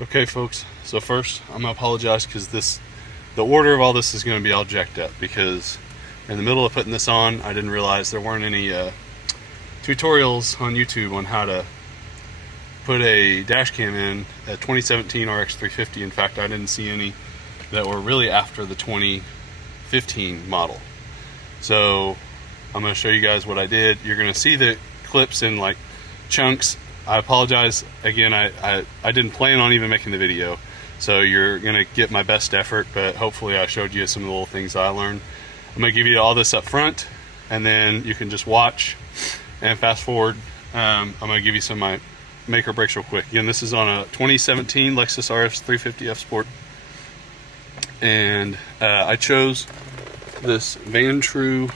Okay folks, so first I'm gonna apologize because the order of all this is gonna be all jacked up, because in the middle of putting this on I didn't realize there weren't any tutorials on YouTube on how to put a dash cam in a 2017 RX350. In fact, I didn't see any that were really after the 2015 model. So I'm going to show you guys what I did. You're going to see the clips in like chunks. I apologize again, I didn't plan on even making the video, so you're going to get my best effort, but hopefully I showed you some of the little things I learned. I'm going to give you all this up front, and then you can just watch and fast forward. I'm going to give you some of my make or breaks real quick. Again, this is on a 2017 Lexus RX350 F Sport, and I chose this Vantrue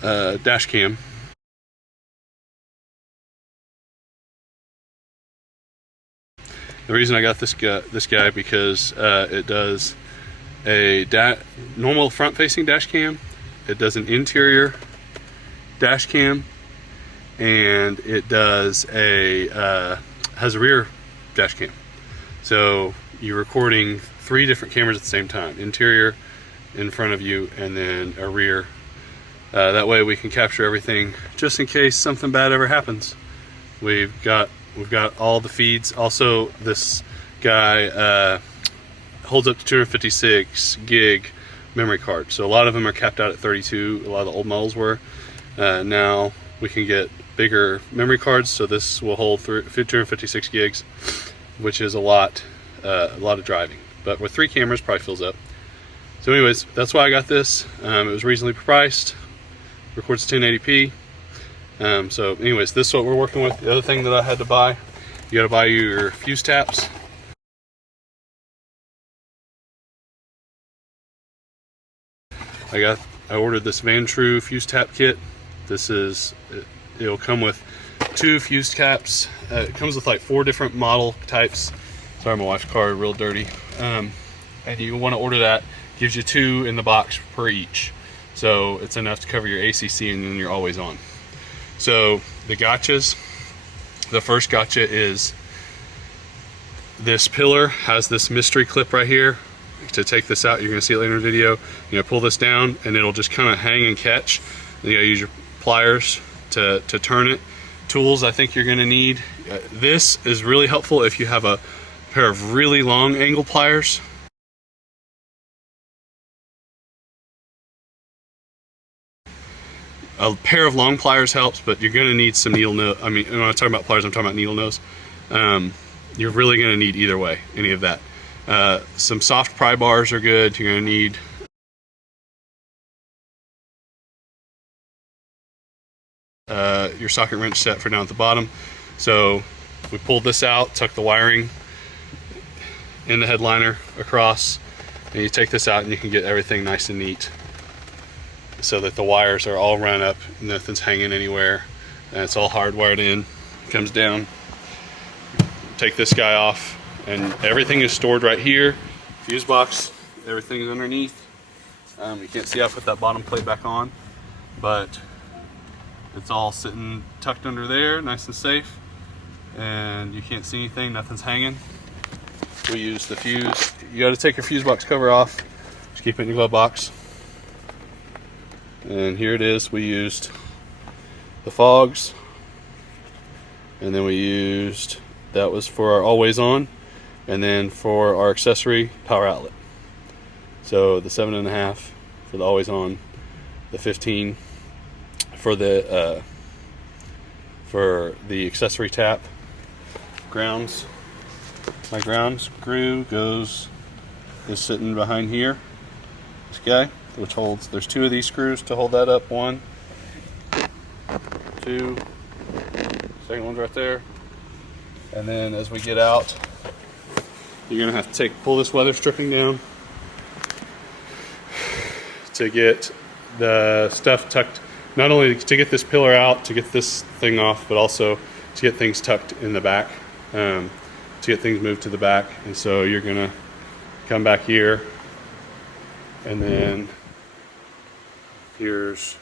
dash cam. The reason I got this guy because it does a normal front-facing dash cam, it does an interior dash cam, and it does has a rear dash cam. So you're recording 3 different cameras at the same time: interior, in front of you, and then a rear. That way we can capture everything just in case something bad ever happens. We've got all the feeds. Also, this guy holds up to 256 gig memory card. So a lot of them are capped out at 32. A lot of the old models were. Now we can get bigger memory cards. So this will hold 256 gigs, which is a lot of driving. But with 3 cameras, probably fills up. So anyways, that's why I got this. It was reasonably priced. Records 1080p. So anyways, this is what we're working with. The other thing that I had to buy, you gotta buy your fuse taps. I ordered this Vantrue fuse tap kit. It'll come with 2 fuse caps. It comes with like 4 different model types. Sorry, my wife's car is real dirty. And you want to order that. Gives you 2 in the box per each. So it's enough to cover your ACC, and then you're always on. So the gotchas, the first gotcha is this pillar has this mystery clip right here. To take this out, you're going to see it later in the video. You know, pull this down and it'll just kind of hang and catch. And you got to use your pliers to turn it. Tools I think you're going to need. This is really helpful if you have a pair of really long angle pliers. A pair of long pliers helps, but you're going to need some needle nose. I mean, when I'm talking about pliers, I'm talking about needle nose. You're really going to need either way, any of that. Some soft pry bars are good. You're going to need your socket wrench set for down at the bottom. So we pulled this out, tuck the wiring in the headliner across, and you take this out and you can get everything nice and neat, so that the wires are all run up, nothing's hanging anywhere, and it's all hardwired in. It comes down. Take this guy off, and everything is stored right here. Fuse box, everything is underneath. You can't see I put that bottom plate back on, but it's all sitting tucked under there, nice and safe, and you can't see anything, nothing's hanging. We use the fuse. You got to take your fuse box cover off, just keep it in your glove box. And here it is. We used the fogs, and then we used, that was for our always on, and then for our accessory power outlet. So the 7.5 for the always on, the 15 for the accessory tap. Grounds. My ground screw is sitting behind here. This guy, which holds, there's 2 of these screws to hold that up. 1, 2, second one's right there. And then as we get out, you're gonna have to pull this weather stripping down to get the stuff tucked, not only to get this pillar out, to get this thing off, but also to get things tucked in the back, to get things moved to the back. And so you're gonna come back here, and then here's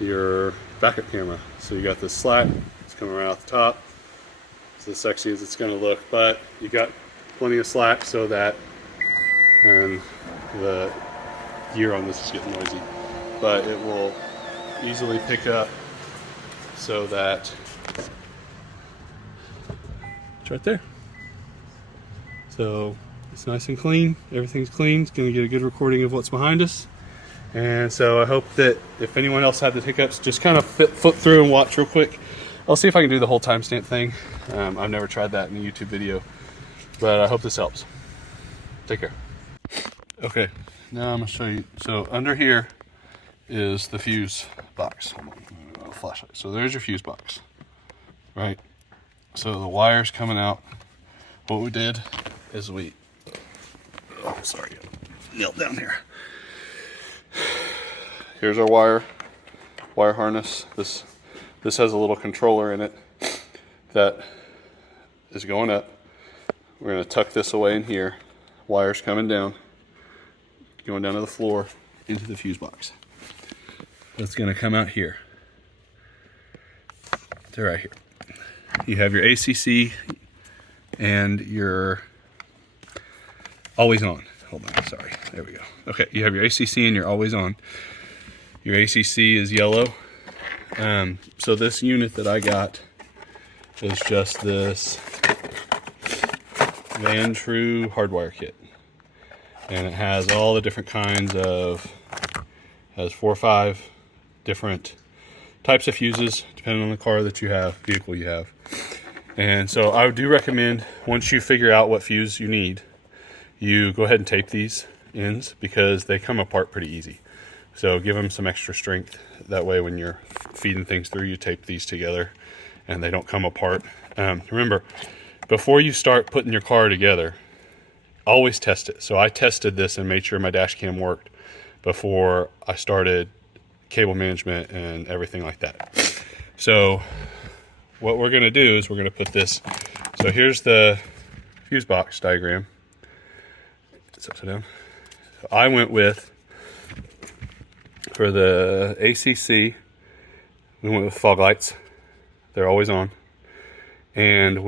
your backup camera. So you got this slat, it's coming right off the top. as sexy as it's going to look, but you got plenty of slack so that, and the gear on this is getting noisy, but it will easily pick up so that it's right there. So it's nice and clean. Everything's clean. It's going to get a good recording of what's behind us. And so I hope that if anyone else had the hiccups, just kind of flip through and watch real quick. I'll see if I can do the whole timestamp thing. I've never tried that in a YouTube video, but I hope this helps. Take care. Okay, now I'm going to show you. So under here is the fuse box. Hold on, flashlight. So there's your fuse box, right? So the wire's coming out. What we did is oh, sorry, knelt down here. Here's our wire harness. This has a little controller in it that is going up. We're going to tuck this away in here. Wires coming down, going down to the floor into the fuse box. It's going to come out here to right here. You have your ACC and your always on. Hold on, sorry. There we go. Okay, you have your ACC and your always on. Your ACC is yellow. So this unit that I got is just this Van True hardwire kit. And it has all the different kinds of, has 4 or 5 different types of fuses, depending on the car that you have, vehicle you have. And so I do recommend, once you figure out what fuse you need, you go ahead and tape these ends because they come apart pretty easy. So give them some extra strength. That way when you're feeding things through, you tape these together and they don't come apart. Remember, before you start putting your car together, always test it. So I tested this and made sure my dash cam worked before I started cable management and everything like that. So what we're going to do is we're going to put this. So here's the fuse box diagram. It's upside down. So I went with, for the ACC, we went with fog lights. They're always on. And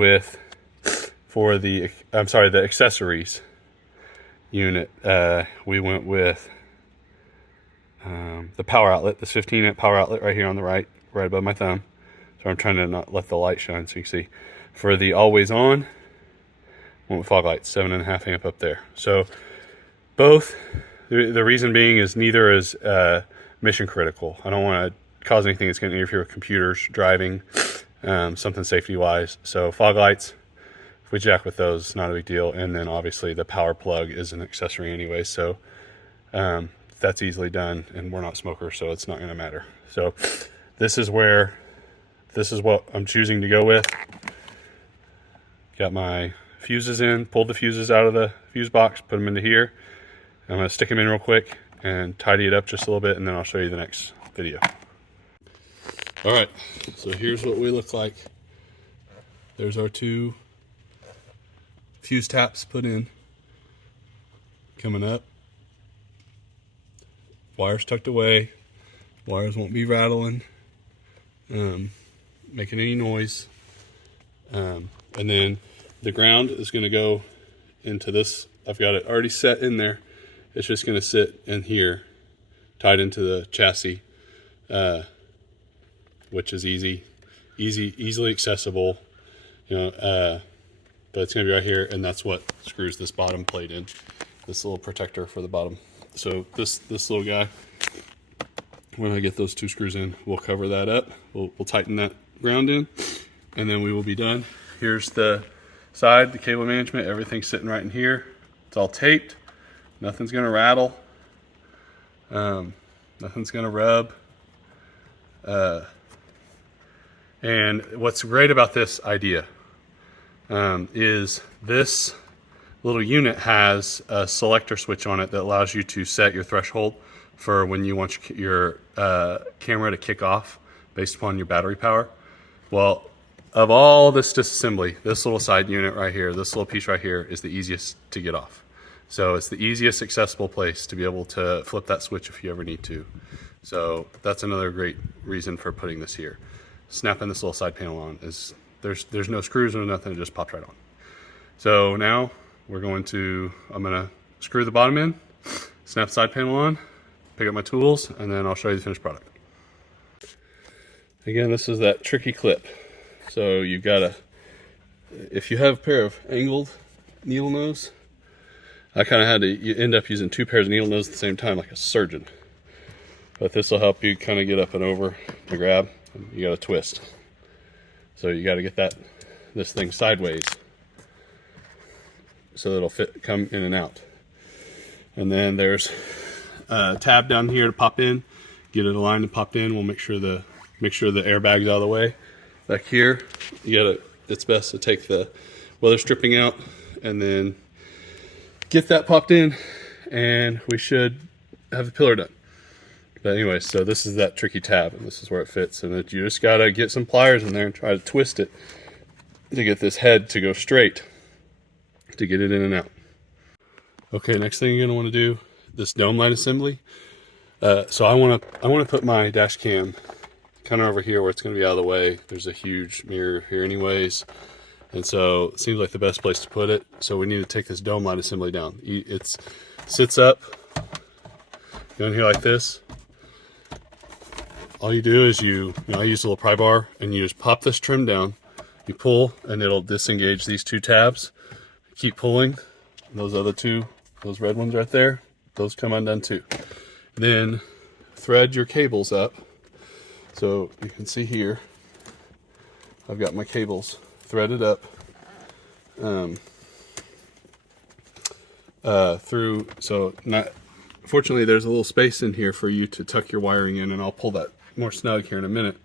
for the accessories unit, we went with the power outlet, this 15-amp power outlet right here on the right above my thumb. So I'm trying to not let the light shine so you can see. For the always on, went with fog lights, 7.5 amp up there. So both, the reason being is neither is mission critical. I don't want to cause anything that's going to interfere with computers, driving, something safety wise. So fog lights, if we jack with those, it's not a big deal. And then obviously the power plug is an accessory anyway. So that's easily done, and we're not smokers, so it's not going to matter. So this is what I'm choosing to go with. Got my fuses in, pulled the fuses out of the fuse box, put them into here. I'm going to stick them in real quick and tidy it up just a little bit, and then I'll show you the next video. All right, so here's what we look like. There's our 2 fuse taps put in, coming up. Wires tucked away. Wires won't be rattling, making any noise. And then the ground is going to go into this. I've got it already set in there. It's just going to sit in here, tied into the chassis, which is easily accessible, you know. But it's going to be right here, and that's what screws this bottom plate in. This little protector for the bottom. So this little guy, when I get those 2 screws in, we'll cover that up. We'll tighten that ground in, and then we will be done. Here's the side, the cable management, everything's sitting right in here. It's all taped. Nothing's gonna rattle. Nothing's gonna rub. And what's great about this idea is this little unit has a selector switch on it that allows you to set your threshold for when you want your camera to kick off based upon your battery power. Well, of all this disassembly, this little side unit right here, this little piece right here is the easiest to get off. So it's the easiest accessible place to be able to flip that switch if you ever need to. So that's another great reason for putting this here. Snapping this little side panel on is There's no screws or nothing, it just pops right on. So now I'm gonna screw the bottom in, snap the side panel on, pick up my tools, and then I'll show you the finished product. Again, this is that tricky clip. So you gotta, if you have a pair of angled needle nose, I kind of had to, you end up using 2 pairs of needle nose at the same time like a surgeon. But this will help you kind of get up and over to grab. You gotta twist. So you gotta get this thing sideways so that it'll come in and out. And then there's a tab down here to pop in, get it aligned and popped in. We'll make sure the airbag's out of the way. Back here, it's best to take the weather stripping out and then get that popped in, and we should have the pillar done. But anyway, so this is that tricky tab, and this is where it fits. And you just gotta get some pliers in there and try to twist it to get this head to go straight, to get it in and out. Okay, next thing you're gonna want to do, this dome light assembly. So I want to put my dash cam kind of over here where it's going to be out of the way. There's a huge mirror here anyways, and so it seems like the best place to put it. So we need to take this dome light assembly down. It sits up down here like this. All you do is I use a little pry bar, and you just pop this trim down, you pull, and it'll disengage these 2 tabs. Keep pulling, those other 2, those red ones right there, those come undone too. Then thread your cables up. So you can see here, I've got my cables threaded up through. Fortunately, there's a little space in here for you to tuck your wiring in, and I'll pull that more snug here in a minute.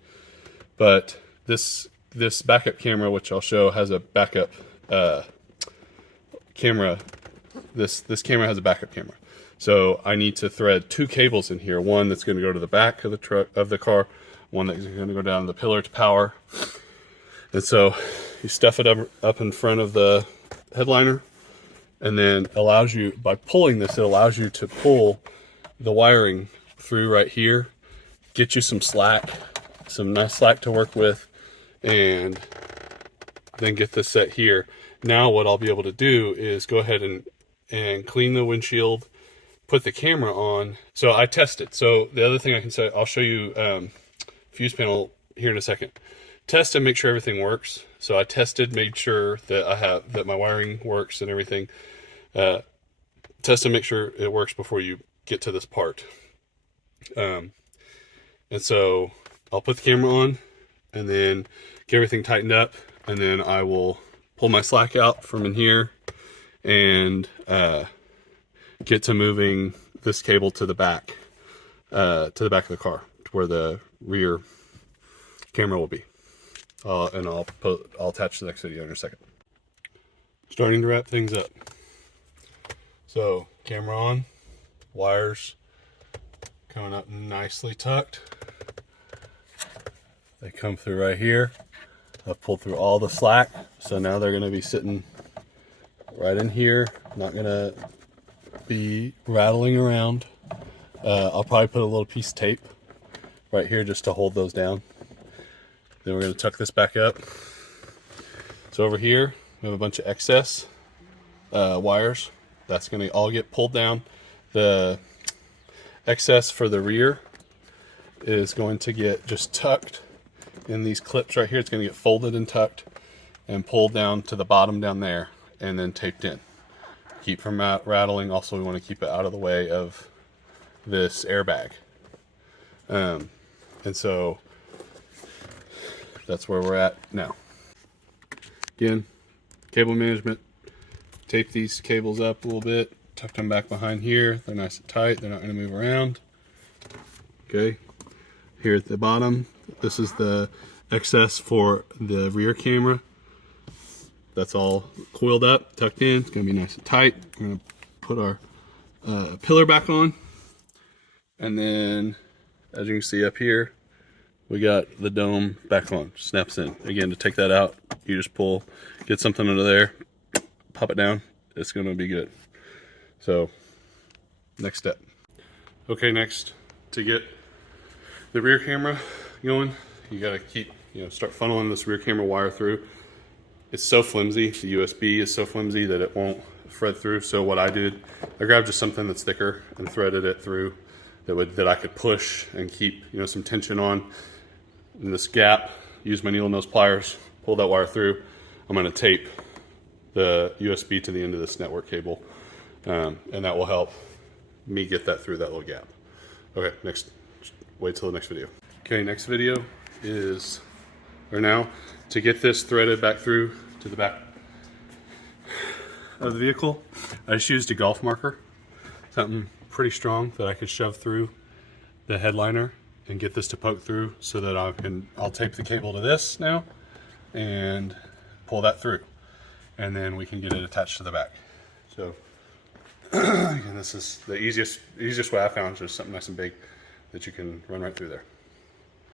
But this backup camera, which I'll show, has a backup camera. This camera has a backup camera. So I need to thread 2 cables in here. One that's going to go to the back of the car. One that's going to go down the pillar to power. And so you stuff it up in front of the headliner, and then by pulling this, it allows you to pull the wiring through right here, get you some slack, some nice slack to work with, and then get this set here. Now what I'll be able to do is go ahead and clean the windshield, put the camera on. So I tested. So the other thing I can say, I'll show you fuse panel here in a second. Test and make sure everything works. So I tested, made sure that my wiring works and everything. Test and make sure it works before you get to this part. And so I'll put the camera on and then get everything tightened up, and then I will pull my slack out from in here and get to moving this cable to the back of the car, to where the rear camera will be. And I'll attach the next video in a second. Starting to wrap things up. So camera on, wires coming up nicely tucked. They come through right here. I've pulled through all the slack, so now they're going to be sitting right in here, not going to be rattling around. I'll probably put a little piece of tape right here just to hold those down. Then we're going to tuck this back up. So over here we have a bunch of excess wires. That's going to all get pulled down. The excess for the rear is going to get just tucked in these clips right here. It's going to get folded and tucked and pulled down to the bottom down there, and then taped in. Keep from rattling. Also, we want to keep it out of the way of this airbag. And so that's where we're at now. Again, cable management. Tape these cables up a little bit, tuck them back behind here. They're nice and tight. They're not going to move around. Okay. Here at the bottom, this is the excess for the rear camera. That's all coiled up, tucked in. It's going to be nice and tight. We're going to put our pillar back on. And then, as you can see up here, we got the dome back on. Snaps in. Again, to take that out, you just pull, get something under there, pop it down. It's going to be good. So, next step. Okay, next, to get the rear camera going, you got to keep start funneling this rear camera wire through. It's so flimsy, the USB is so flimsy that it won't thread through. So what I did, I grabbed just something that's thicker and threaded it through that I could push and keep some tension on in this gap. Use my needle nose pliers, pull that wire through. I'm going to tape the USB to the end of this network cable, and that will help me get that through that little gap. Okay, wait till the next video. Okay, next video is, or now, to get this threaded back through to the back of the vehicle, I just used a golf marker, something pretty strong that I could shove through the headliner and get this to poke through, so that I'll tape the cable to this now and pull that through, and then we can get it attached to the back. So again, this is the easiest way I found, just something nice and big that you can run right through there.